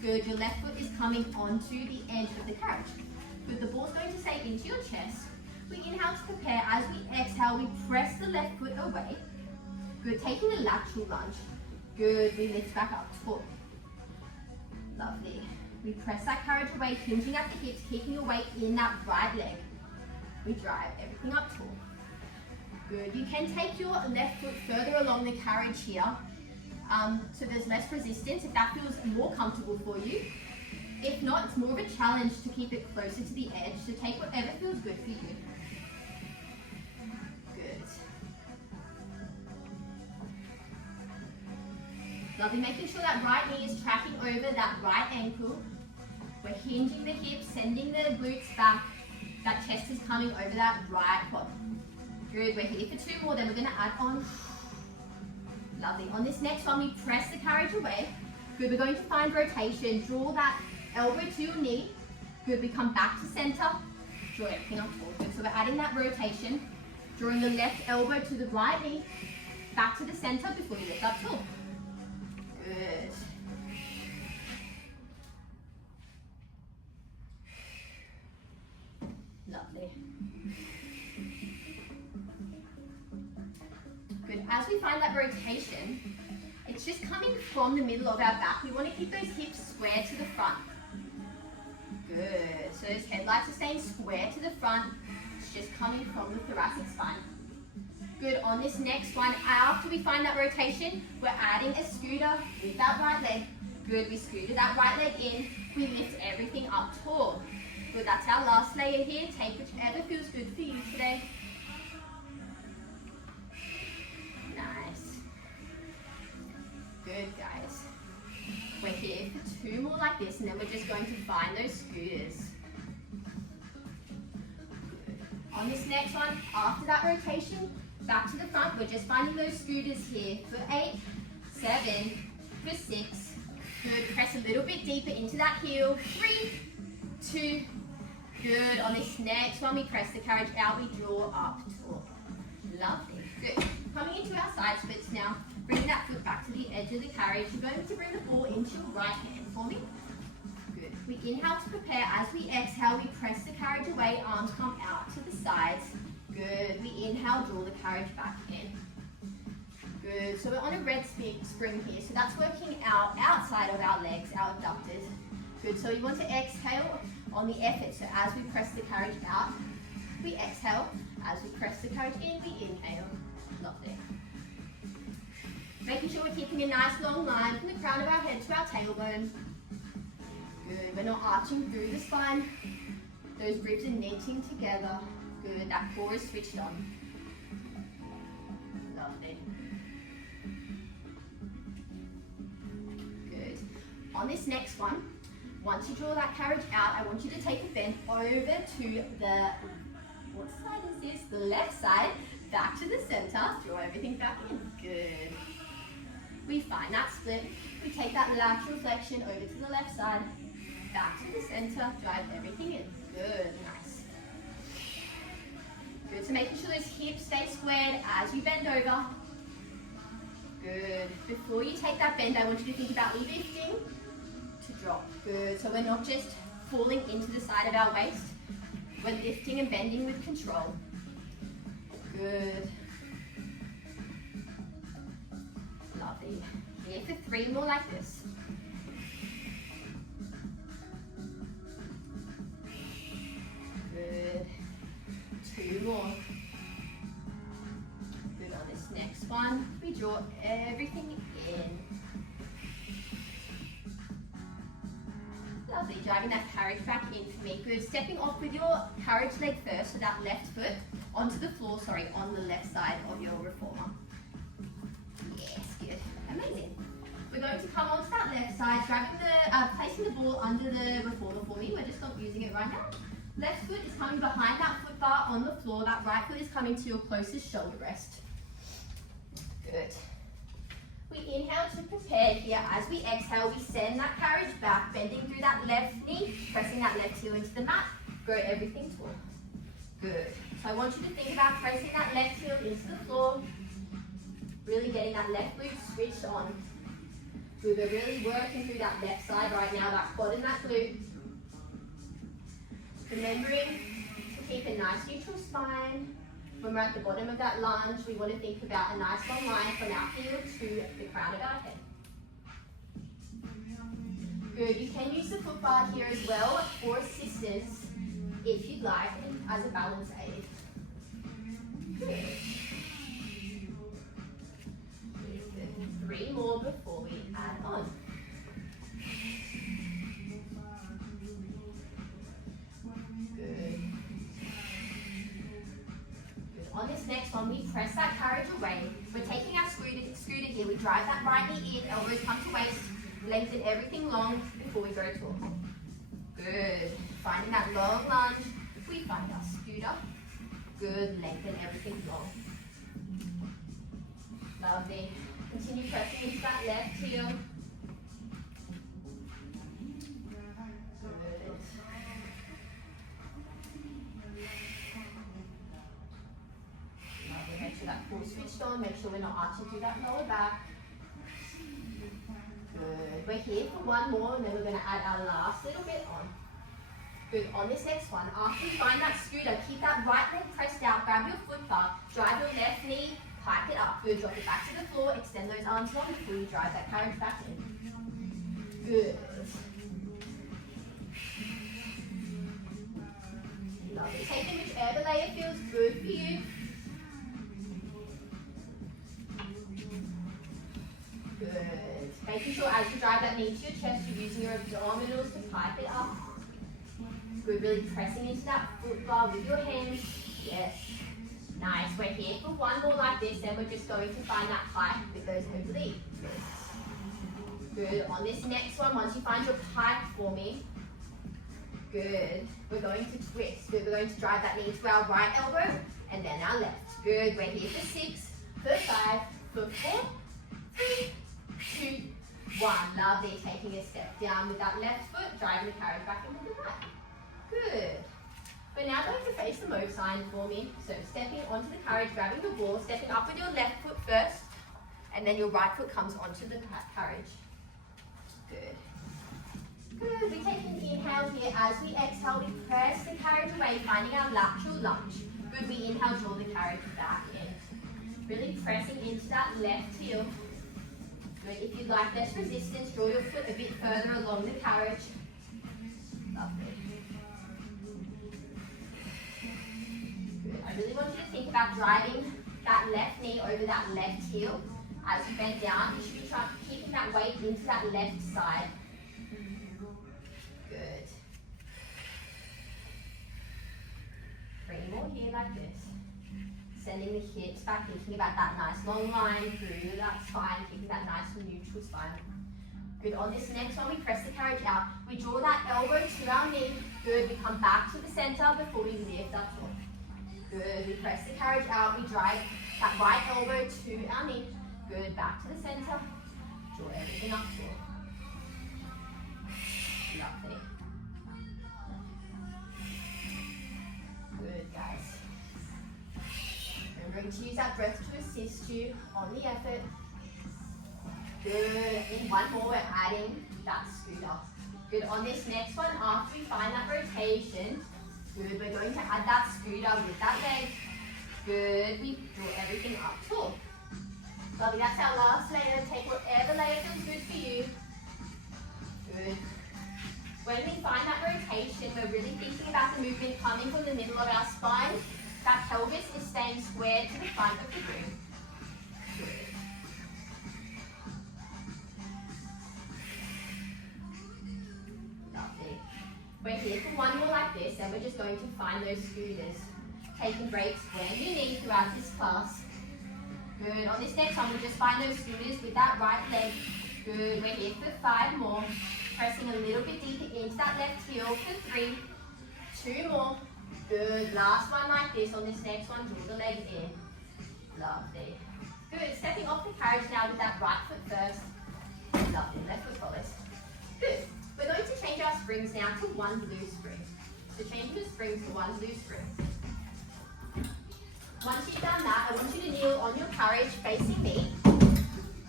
Good, your left foot is coming onto the edge of the carriage. Good, the ball's going to stay into your chest. We inhale to prepare. As we exhale, we press the left foot away. Good, taking a lateral lunge. Good, we lift back up, tall. Lovely. We press that carriage away, hinging at the hips, keeping your weight in that right leg. We drive everything up tall. Good, you can take your left foot further along the carriage here, so there's less resistance if that feels more comfortable for you. If not, it's more of a challenge to keep it closer to the edge, so take whatever feels good for you. Good. Lovely, making sure that right knee is tracking over that right ankle. We're hinging the hips, sending the glutes back. That chest is coming over that right quad. Good, we're here for 2 more, then we're gonna add on. Lovely, on this next one, we press the carriage away. Good, we're going to find rotation. Draw that elbow to your knee. Good, we come back to center. Draw everything up tall. Good, so we're adding that rotation. Drawing the left elbow to the right knee. Back to the center before you lift up tall. Good. Lovely. Good. As we find that rotation, it's just coming from the middle of our back. We want to keep those hips square to the front. Good. So those headlights are staying square to the front. It's just coming from the thoracic spine. Good. On this next one, after we find that rotation, we're adding a scooter with that right leg. Good. We scooter that right leg in. We lift everything up tall. Good. That's our last layer here. Take whichever feels good for you today. Nice. Good, guys. We're here for 2 more like this, and then we're just going to find those scooters. Good. On this next one, after that rotation, back to the front, we're just finding those scooters here for 8, 7, for 6. Good, press a little bit deeper into that heel. 3, 2, good. On this next one, we press the carriage out, we draw up tall. Lovely, good. Coming into our side splits now, bring that foot back to the edge of the carriage. You're going to bring the ball into your right hand for me. Good. We inhale to prepare. As we exhale, we press the carriage away, arms come out to the sides. Good. We inhale, draw the carriage back in. Good. So we're on a red spring here. So that's working out outside of our legs, our abductors. Good. So we want to exhale on the effort. So as we press the carriage out, we exhale. As we press the carriage in, we inhale. Lovely. Making sure we're keeping a nice long line from the crown of our head to our tailbone. Good. We're not arching through the spine. Those ribs are knitting together. Good. That core is switched on. Lovely. Good. On this next one, once you draw that carriage out, I want you to take a bend over to the, what side is this? The left side. Back to the center. Draw everything back in. Good. We find that split. We take that lateral flexion over to the left side. Back to the center. Drive everything in. Good. Nice. Good. So making sure those hips stay squared as you bend over. Good. Before you take that bend, I want you to think about lifting to drop. Good. So we're not just falling into the side of our waist. We're lifting and bending with control. Good. Lovely. Here for 3 more like this. Good. 2 more. Good. On this next one, we draw everything in. Lovely. Driving that carriage back in for me. Good. Stepping off with your carriage leg first, so that left foot onto the floor, on the left side of your reformer. Yes, good. Amazing. We're going to come onto that left side, placing the ball under the reformer for me. We're just not using it right now. Left foot is coming behind that foot bar on the floor. That right foot is coming to your closest shoulder rest. Good. We inhale to prepare here. As we exhale, we send that carriage back, bending through that left knee, pressing that left heel into the mat. Grow everything tall. Good. So I want you to think about pressing that left heel into the floor, really getting that left glute switched on. Good, we're really working through that left side right now, that quad and that glute. Remembering to keep a nice neutral spine. When we're at the bottom of that lunge, we want to think about a nice long line from our heel to the crown of our head. Good, you can use the foot bar here as well for assistance if you'd like as a balance aid. Good. 3 more before we add on. Good. On this next one, we press that carriage away. We're taking our scooter here. We drive that right knee in, elbows come to waist, lengthen everything long before we go tall. Good. Finding that long lunge. We find our scooter. Good. Lengthen everything long. Lovely. Continue pressing into that left heel. Make sure that core switched on, make sure we're not arching through that lower back. Good. We're here for one more and then we're going to add our last little bit on. Good. On this next one, after you find that scooter, keep that right leg pressed out, grab your foot bar, drive your left knee, pike it up. Good. Drop it back to the floor, extend those arms long before you drive that carriage back in. Good. Lovely. Taking whichever layer feels good for you. Good. Making sure as you drive that knee to your chest, you're using your abdominals to pipe it up. Good. Really pressing into that foot bar with your hands. Yes. Nice. We're here for one more like this, then we're just going to find that pike with those obliques. Good. On this next one, once you find your pike for me, good. We're going to twist. Good. We're going to drive that knee to our right elbow and then our left. Good. We're here for 6, for 5, for 4, 3, 2, 1. Lovely. Taking a step down with that left foot, driving the carriage back into the right. Good. We're now going to face the mauve sign for me. So stepping onto the carriage, grabbing the ball, stepping up with your left foot first, and then your right foot comes onto the carriage. Good. Good. We take an inhale here. As we exhale, we press the carriage away, finding our lateral lunge. Good. We inhale, draw the carriage back in. Really pressing into that left heel. Good. If you'd like less resistance, draw your foot a bit further along the carriage. Lovely. Good. I really want you to think about driving that left knee over that left heel. As you bend down, you should be keeping that weight into that left side. Good. 3 more here like this. Sending the hips back, thinking about that nice long line through that spine, keeping that nice neutral spine. Good. On this next one, we press the carriage out. We draw that elbow to our knee. Good. We come back to the center before we lift up foot. Good. We press the carriage out. We drive that right elbow to our knee. Good. Back to the center. Draw everything up foot. Lovely. Good, guys. We're going to use that breath to assist you on the effort. Good. In one more, we're adding that scooter. Good. On this next one, after we find that rotation, good, we're going to add that scooter with that leg. Good. We draw everything up tall. Lovely. That's our last layer. Take whatever layer feels good for you. Good. When we find that rotation, we're really thinking about the movement coming from the middle of our spine. That pelvis is staying square to the front of the room. Good. Lovely. We're here for one more like this, and we're just going to find those scooters. Taking breaks when you need throughout this class. Good. On this next one, we'll just find those scooters with that right leg. Good. We're here for 5 more. Pressing a little bit deeper into that left heel for 3. 2 more. Good. Last one like this. On this next one, draw the leg in. Lovely. Good. Stepping off the carriage now with that right foot first. Lovely. Left foot follows. Good. We're going to change our springs now to one blue spring. So change the springs to one blue spring. Once you've done that, I want you to kneel on your carriage facing me.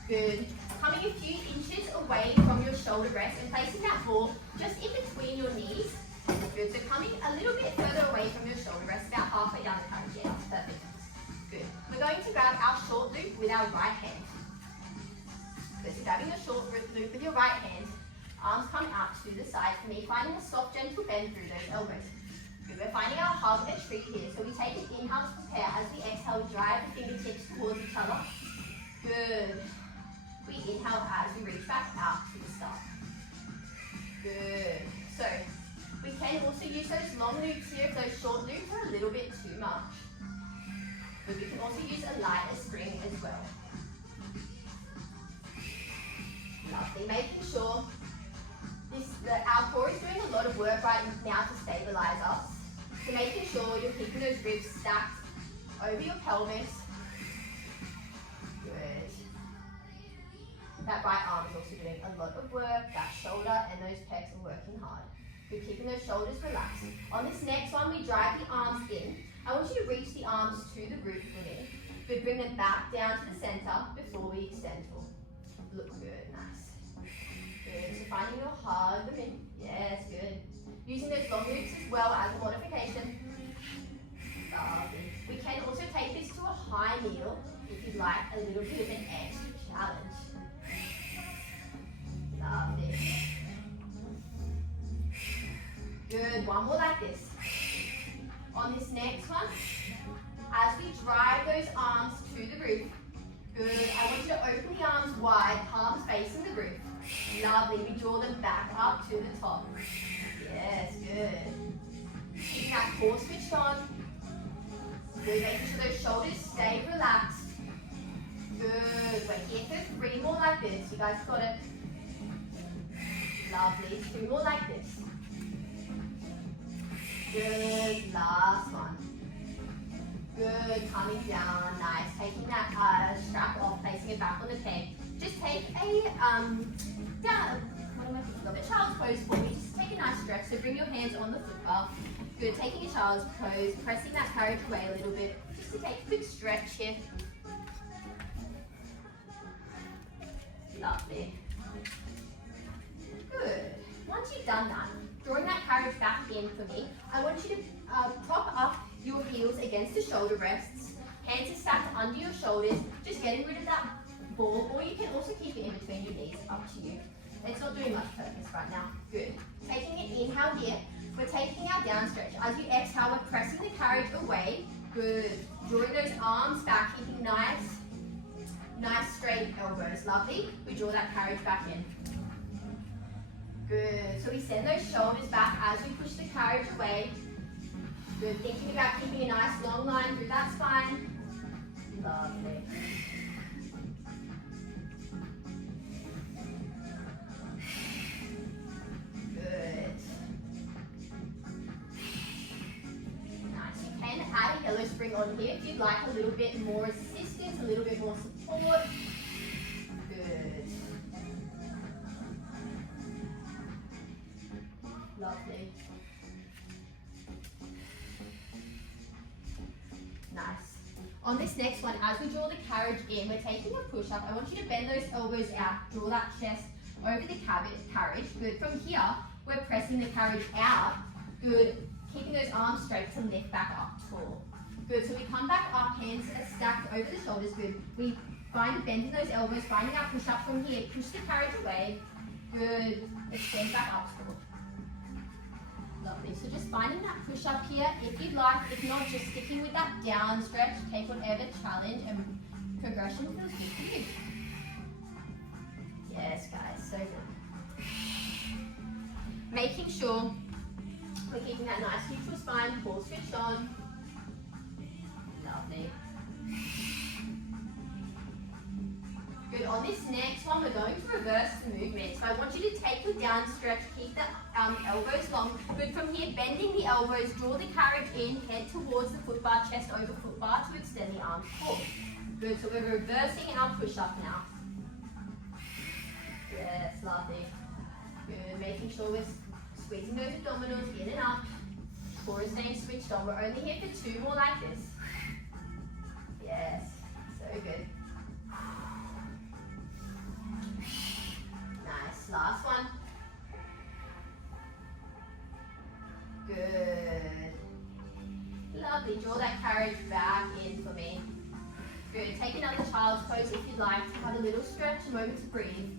Good. Coming a few inches away away from your shoulder rest and placing that ball just in between your knees. Good. So coming a little bit further away from your shoulder rest, about halfway down the carriage. Yeah, perfect. Good. We're going to grab our short loop with our right hand. Good. So grabbing your short loop with your right hand, arms come out to the side for me, finding a soft, gentle bend through those elbows. Good. We're finding our hug and treat here. So we take an inhale to prepare. As we exhale, drive the fingertips towards each other. Good. We inhale as we reach back out to the start. Good. So we can also use those long loops here if those short loops are a little bit too much. But we can also use a lighter spring as well. Lovely. Making sure our core is doing a lot of work right now to stabilize us. So making sure you're keeping those ribs stacked over your pelvis. Good. That right arm is also doing a lot of work. That shoulder and those pecs are working hard. Good, keeping those shoulders relaxed. On this next one, we drive the arms in. I want you to reach the arms to the root for me. Good, bring them back down to the center before we extend tall. Look good, nice. Good, so finding your hug them in. Yes, good. Using those long loops as well as a modification. Lovely. We can also take this to a high kneel if you'd like a little bit of an extra challenge. Lovely. Good, one more like this. On this next one, as we drive those arms to the roof, good, I want you to open the arms wide, palms facing the roof. Lovely, we draw them back up to the top. Yes, good. Keeping that core switched on. Good, making sure those shoulders stay relaxed. Good, we're here for 3 more like this. You guys got it. Lovely, 2 more like this. Good, last one. Good, coming down, nice. Taking that strap off, placing it back on the peg. Just take a, child's pose for me. Just take a nice stretch. So bring your hands on the footbar. Good, taking a child's pose, pressing that carriage away a little bit. Just to take a quick stretch here. Lovely. Good. Once you've done that, drawing that carriage back in for me, I want you to prop up your heels against the shoulder rests. Hands are stacked under your shoulders, just getting rid of that ball, or you can also keep it in between your knees, up to you. It's not doing much purpose right now. Good. Taking an inhale here, we're taking our down stretch. As we exhale, we're pressing the carriage away. Good. Drawing those arms back, keeping nice straight elbows. Lovely. We draw that carriage back in. Good. So we send those shoulders back as we push the carriage away. Good. Thinking about keeping a nice long line through that spine. Lovely. Good. Nice. You can add a yellow spring on here if you'd like a little bit more assistance, a little bit more support. Good. Lovely. Nice. On this next one, as we draw the carriage in, we're taking a push-up. I want you to bend those elbows out, draw that chest over the carriage. Good. From here, we're pressing the carriage out. Good. Keeping those arms straight to lift back up tall. Good. So we come back up, hands are stacked over the shoulders. Good. We find a bend in those elbows, finding our push-up from here. Push the carriage away. Good. Extend back up tall. Lovely. So just finding that push up here if you'd like. If not, just sticking with that down stretch. Take whatever challenge and progression feels good for you. Yes, guys, so good. Making sure we're keeping that nice neutral spine, core switched on. Lovely. Good. On this next one, we're going to reverse the movement. So I want you to take the down stretch, keep the elbows long. Good. From here, bending the elbows, draw the carriage in, head towards the footbar, chest over footbar to extend the arms forward. Good. So we're reversing our push-up now. Yes, lovely. Good. Making sure we're squeezing those abdominals in and up. Core is staying switched on. We're only here for 2 more like this. Yes. So good. Nice. last one. Good. Lovely. Draw that carriage back in for me. Good. Take another child's pose if you'd like to have a little stretch, a moment to breathe.